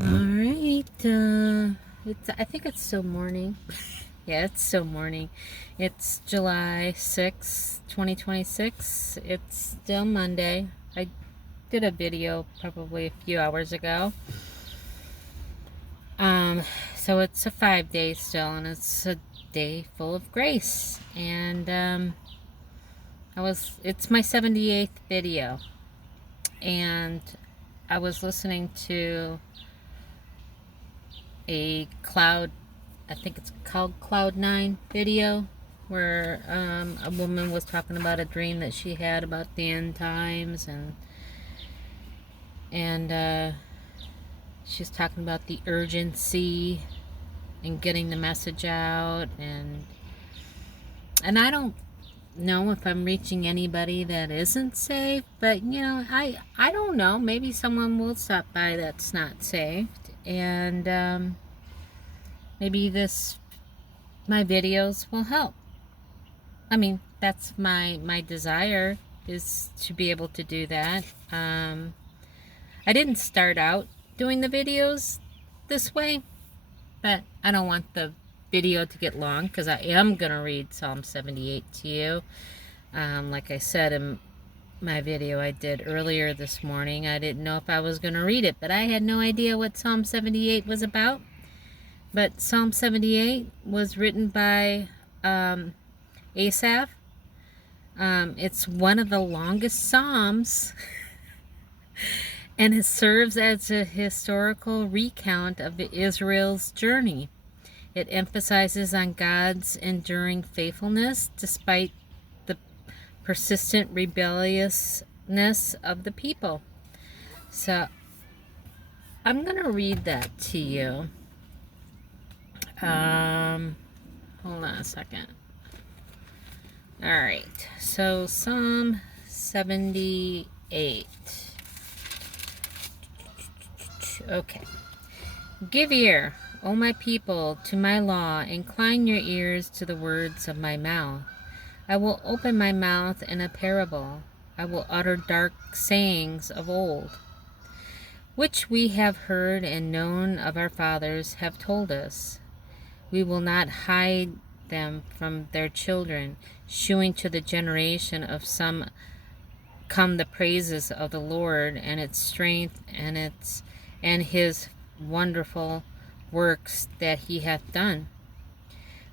Alright, I think it's still morning. Yeah, it's still morning. It's July 6th, 2026. It's still Monday. I did a video probably a few hours ago. So it's a 5-day still, and it's a day full of grace. And it's my 78th video. And I was listening to a I think it's called Cloud9 video, where a woman was talking about a dream that she had about the end times, and she's talking about the urgency and getting the message out, and I don't know if I'm reaching anybody that isn't saved, but I don't know, maybe someone will stop by that's not saved, and maybe my videos will help. I mean, that's my desire, is to be able to do that. I didn't start out doing the videos this way, but I don't want the video to get long, because I am going to read Psalm 78 to you. Like I said in my video I did earlier this morning, I didn't know if I was going to read it, but I had no idea what Psalm 78 was about. But Psalm 78 was written by Asaph. It's one of the longest psalms, and it serves as a historical recount of Israel's journey. It emphasizes on God's enduring faithfulness despite the persistent rebelliousness of the people. So I'm going to read that to you. Hold on a second. Alright, so Psalm 78. Okay. Give ear, O my people, to my law. Incline your ears to the words of my mouth. I will open my mouth in a parable. I will utter dark sayings of old, which we have heard and known of our fathers have told us. We will not hide them from their children, shewing to the generation of some come the praises of the Lord, and its strength, and his wonderful works that he hath done.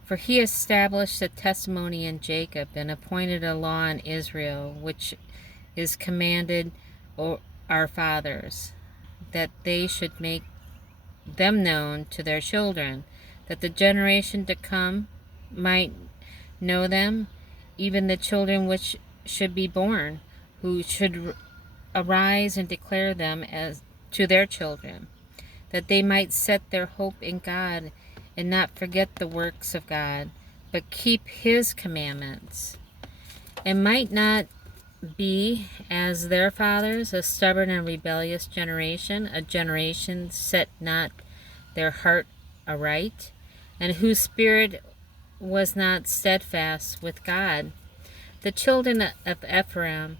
For he established a testimony in Jacob, and appointed a law in Israel, which is commanded our fathers, that they should make them known to their children, that the generation to come might know them, even the children which should be born, who should arise and declare them as to their children, that they might set their hope in God, and not forget the works of God, but keep his commandments, and might not be as their fathers, a stubborn and rebellious generation, a generation set not their heart aright, and whose spirit was not steadfast with God. The children of Ephraim,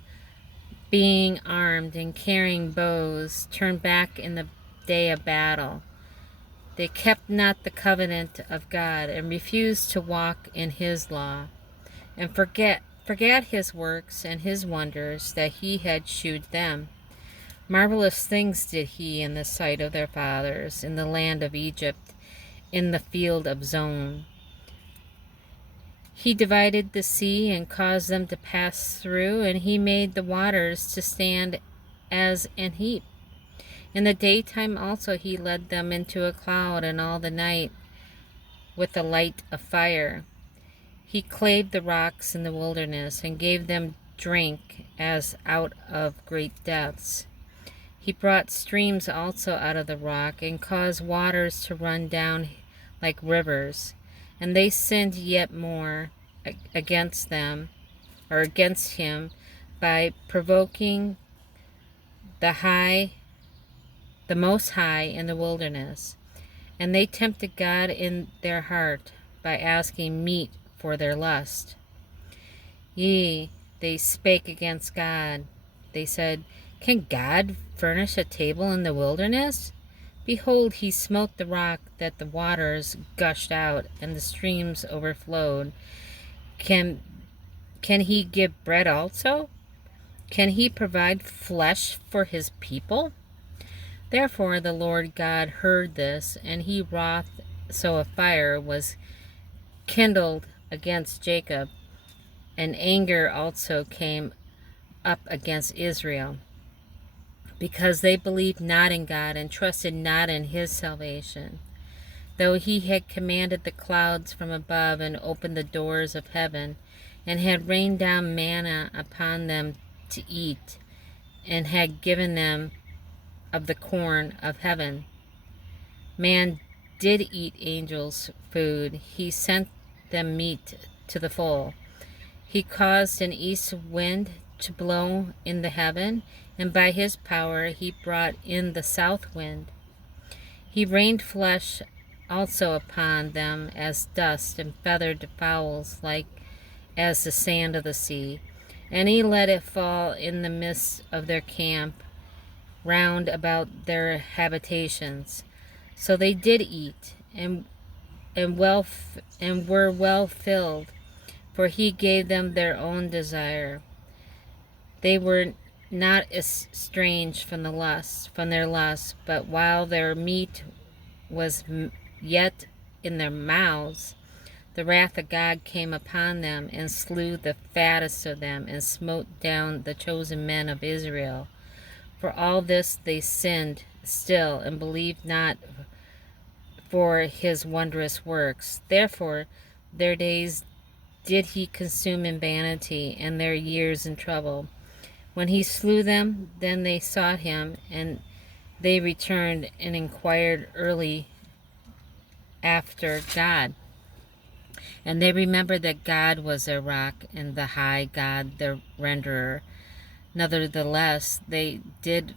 being armed and carrying bows, turned back in the day of battle. They kept not the covenant of God, and refused to walk in his law, and forgot his works and his wonders that he had shewed them. Marvelous things did he in the sight of their fathers, in the land of Egypt, in the field of Zon. He divided the sea and caused them to pass through, and he made the waters to stand as an heap. In the daytime also he led them into a cloud, and all the night with a light of fire. He clave the rocks in the wilderness, and gave them drink as out of great depths. He brought streams also out of the rock, and caused waters to run down like rivers. And they sinned yet more against him, by provoking the Most High in the wilderness. And they tempted God in their heart, by asking meat for their lust. They spake against God. They said, Can God furnish a table in the wilderness? Behold, he smote the rock that the waters gushed out and the streams overflowed. Can he give bread also? Can he provide flesh for his people? Therefore the Lord God heard this, and he wroth, so a fire was kindled against Jacob, and anger also came up against Israel, because they believed not in God and trusted not in his salvation. Though he had commanded the clouds from above and opened the doors of heaven, and had rained down manna upon them to eat, and had given them of the corn of heaven. Man did eat angels' food. He sent them meat to the full. He caused an east wind to blow in the heaven, and by his power he brought in the south wind. He rained flesh also upon them as dust, and feathered fowls like as the sand of the sea. And he let it fall in the midst of their camp, round about their habitations. So they did eat, and were well filled, for he gave them their own desire. They were not estranged from their lust, but while their meat was yet in their mouths, the wrath of God came upon them, and slew the fattest of them, and smote down the chosen men of Israel. For all this they sinned still, and believed not for his wondrous works. Therefore their days did he consume in vanity, and their years in trouble. When he slew them, then they sought him, and they returned and inquired early after God. And they remembered that God was their rock, and the high God their renderer. Nevertheless, they did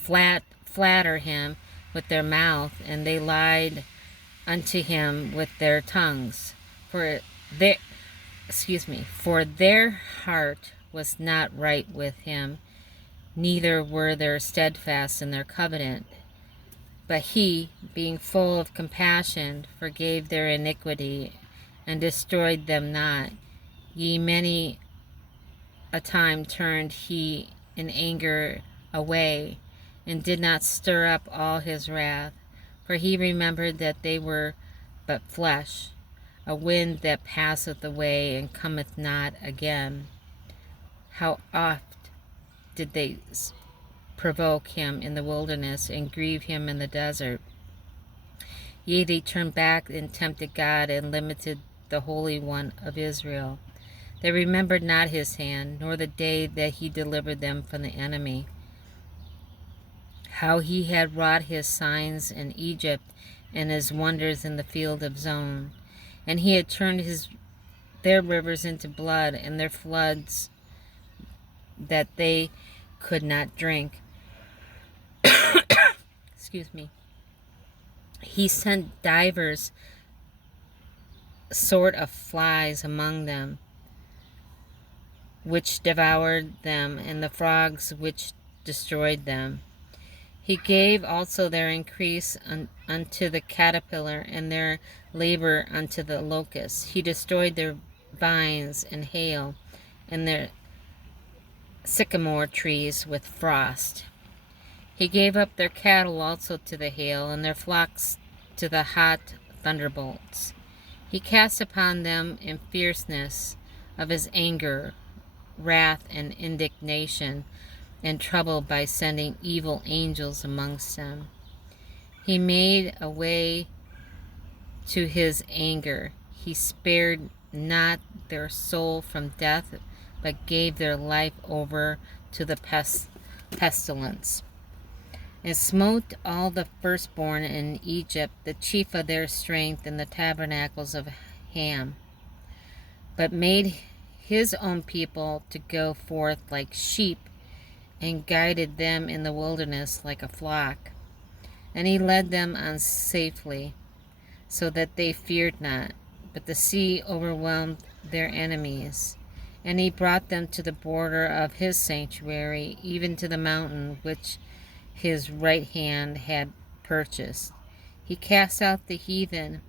flatter him with their mouth, and they lied unto him with their tongues. For their heart was not right with him, neither were they steadfast in their covenant. But he, being full of compassion, forgave their iniquity, and destroyed them not. Ye many a time turned he in anger away, and did not stir up all his wrath. For he remembered that they were but flesh, a wind that passeth away and cometh not again. How oft did they provoke him in the wilderness, and grieve him in the desert? Yea, they turned back and tempted God, and limited the Holy One of Israel. They remembered not his hand, nor the day that he delivered them from the enemy, how he had wrought his signs in Egypt, and his wonders in the field of Zon. And he had turned their rivers into blood, and their floods that they could not drink. Excuse me. He sent divers sort of flies among them, which devoured them, and the frogs which destroyed them. He gave also their increase unto the caterpillar, and their labor unto the locust. He destroyed their vines and hail, and their sycamore trees with frost. He gave up their cattle also to the hail, and their flocks to the hot thunderbolts. He cast upon them in fierceness of his anger, wrath, and indignation, and trouble by sending evil angels amongst them. He made a way to his anger. He spared not their soul from death, but gave their life over to the pestilence, and smote all the firstborn in Egypt, the chief of their strength, in the tabernacles of Ham, but made his own people to go forth like sheep, and guided them in the wilderness like a flock. And he led them on safely, so that they feared not. But the sea overwhelmed their enemies. And he brought them to the border of his sanctuary, even to the mountain which his right hand had purchased. He cast out the heathen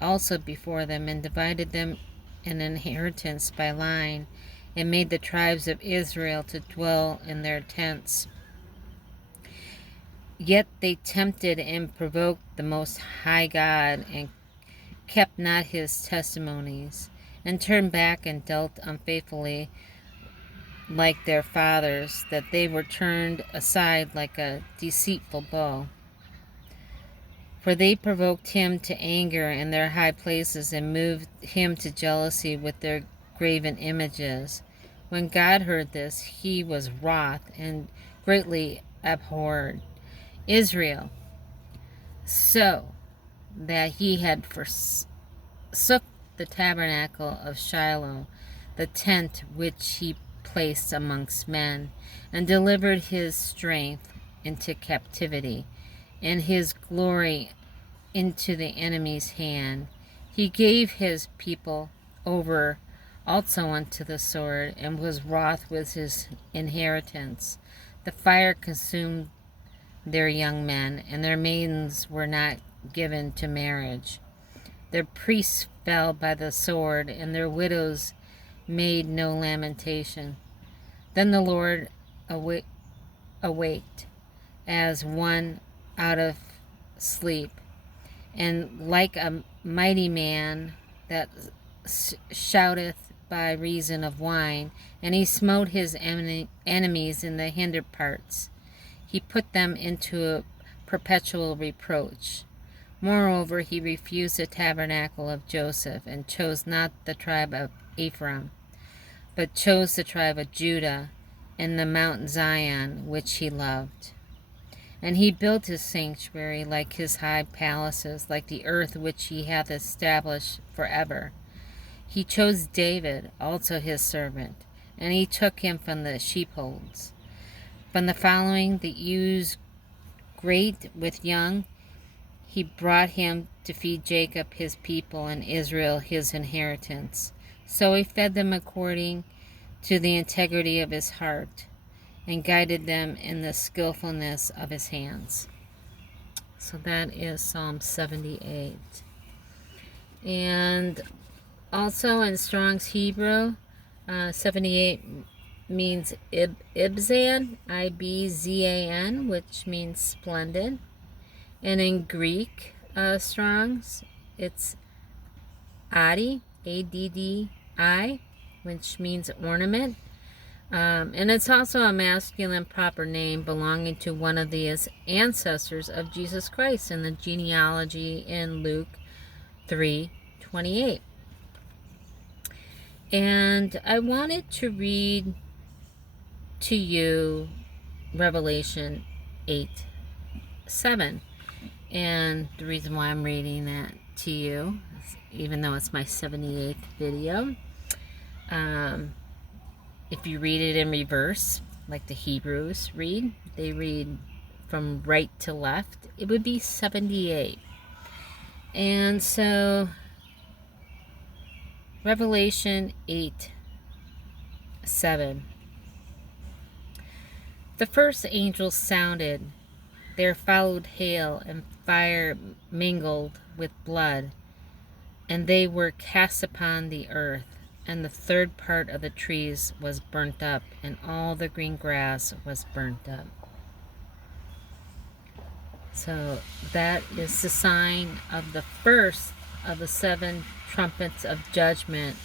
also before them, and divided them an inheritance by line, and made the tribes of Israel to dwell in their tents. Yet they tempted and provoked the Most High God, and kept not his testimonies, and turned back and dealt unfaithfully like their fathers, that they were turned aside like a deceitful bow. For they provoked him to anger in their high places, and moved him to jealousy with their graven images. When God heard this, he was wroth, and greatly abhorred Israel, so that he had forsook the tabernacle of Shiloh, the tent which he placed amongst men, and delivered his strength into captivity, and his glory into the enemy's hand. He gave his people over also unto the sword, and was wroth with his inheritance. The fire consumed their young men, and their maidens were not given to marriage. Their priests fell by the sword, and their widows made no lamentation. Then the Lord awaked as one out of sleep, and like a mighty man that shouteth by reason of wine, and he smote his enemies in the hinder parts. He put them into a perpetual reproach. Moreover, he refused the tabernacle of Joseph, and chose not the tribe of Ephraim, but chose the tribe of Judah, and the Mount Zion, which he loved. And he built his sanctuary like his high palaces, like the earth which he hath established forever. He chose David, also his servant, and he took him from the sheepfolds. From the following, the ewes great with young, he brought him to feed Jacob his people, and Israel his inheritance. So he fed them according to the integrity of his heart, and guided them in the skillfulness of his hands. So that is Psalm 78. And also in Strong's Hebrew, 78 means Ibzan, Ibzan, which means splendid. And in Greek Strong's, it's Addi, Addi, which means ornament. And it's also a masculine proper name belonging to one of the ancestors of Jesus Christ in the genealogy in Luke 3:28. And I wanted to read to you Revelation 8:7. And the reason why I'm reading that to you, even though it's my 78th video, if you read it in reverse, like the Hebrews read, they read from right to left, it would be 78. And so, Revelation 8:7. The first angel sounded. There followed hail and fire mingled with blood, and they were cast upon the earth. And the third part of the trees was burnt up, and all the green grass was burnt up. So that is the sign of the first of the 7 trumpets of judgment,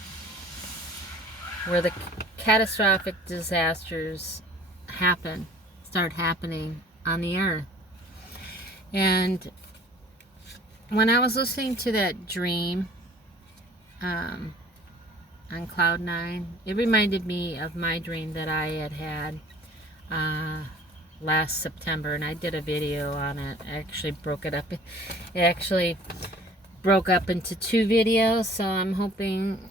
where the catastrophic disasters start happening on the earth. And when I was listening to that dream, on Cloud 9, it reminded me of my dream that I had last September, and I did a video on it. I actually broke it up. It actually broke up into 2 videos, so I'm hoping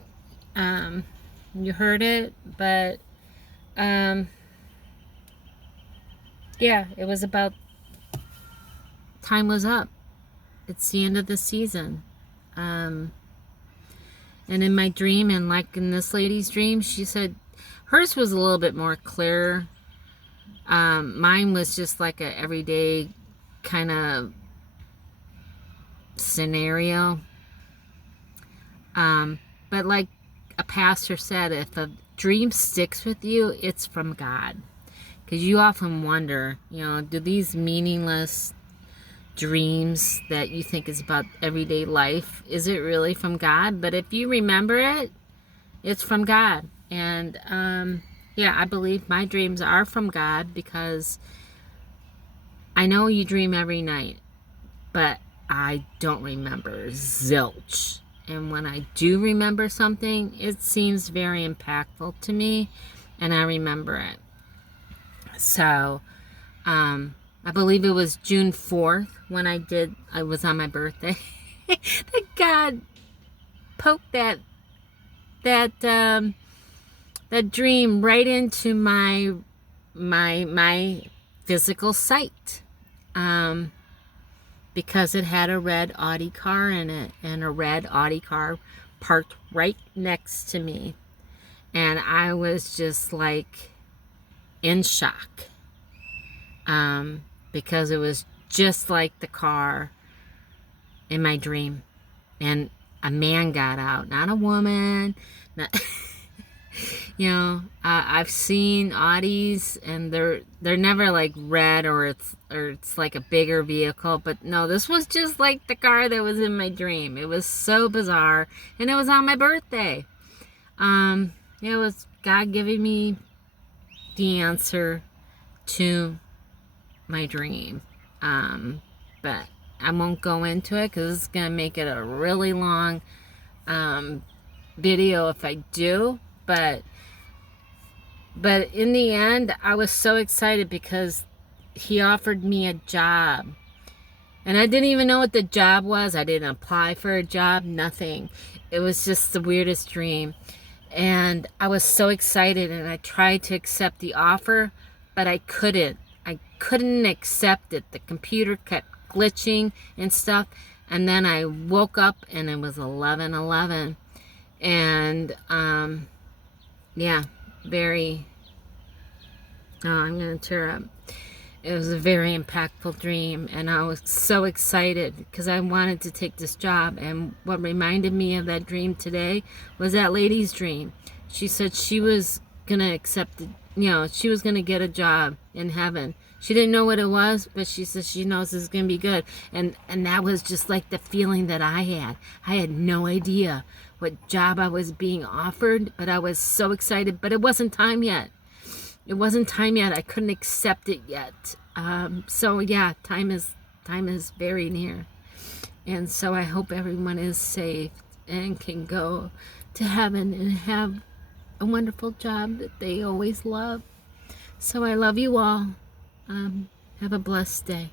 you heard it. But yeah, it was about time was up. It's the end of the season. And in my dream, and like in this lady's dream, she said hers was a little bit more clear Mine was just like a everyday kind of scenario. But like a pastor said, if a dream sticks with you, it's from God. Because you often wonder, do these meaningless dreams that you think is about everyday life, is it really from God? But if you remember it, it's from God. And yeah, I believe my dreams are from God, because I know you dream every night, but I don't remember zilch. And when I do remember something, it seems very impactful to me, and I remember it. So, I believe it was June 4th when I was on my birthday, that God poked that that dream right into my physical sight. Because it had a red Audi car in it, and a red Audi car parked right next to me. And I was just like in shock, because it was just like the car in my dream. And a man got out, not a woman. Not I've seen Audis, and they're never like red, or it's like a bigger vehicle. But no, this was just like the car that was in my dream. It was so bizarre, and it was on my birthday. It was God giving me the answer to my dream. But I won't go into it, because it's gonna make it a really long video if I do. But in the end, I was so excited, because he offered me a job. And I didn't even know what the job was. I didn't apply for a job, nothing. It was just the weirdest dream. And I was so excited, and I tried to accept the offer, but I couldn't. I couldn't accept it. The computer kept glitching and stuff. And then I woke up, and it was 11:11. And yeah, very, oh, I'm going to tear up. It was a very impactful dream, and I was so excited because I wanted to take this job. And what reminded me of that dream today was that lady's dream. She said she was going to accept it, she was going to get a job in heaven. She didn't know what it was, but she said she knows it's going to be good. And that was just like the feeling that I had. I had no idea what job I was being offered, but I was so excited. But it wasn't time yet. It wasn't time yet. I couldn't accept it yet. So yeah, time is very near. And so I hope everyone is safe and can go to heaven and have a wonderful job that they always love. So I love you all. Have a blessed day.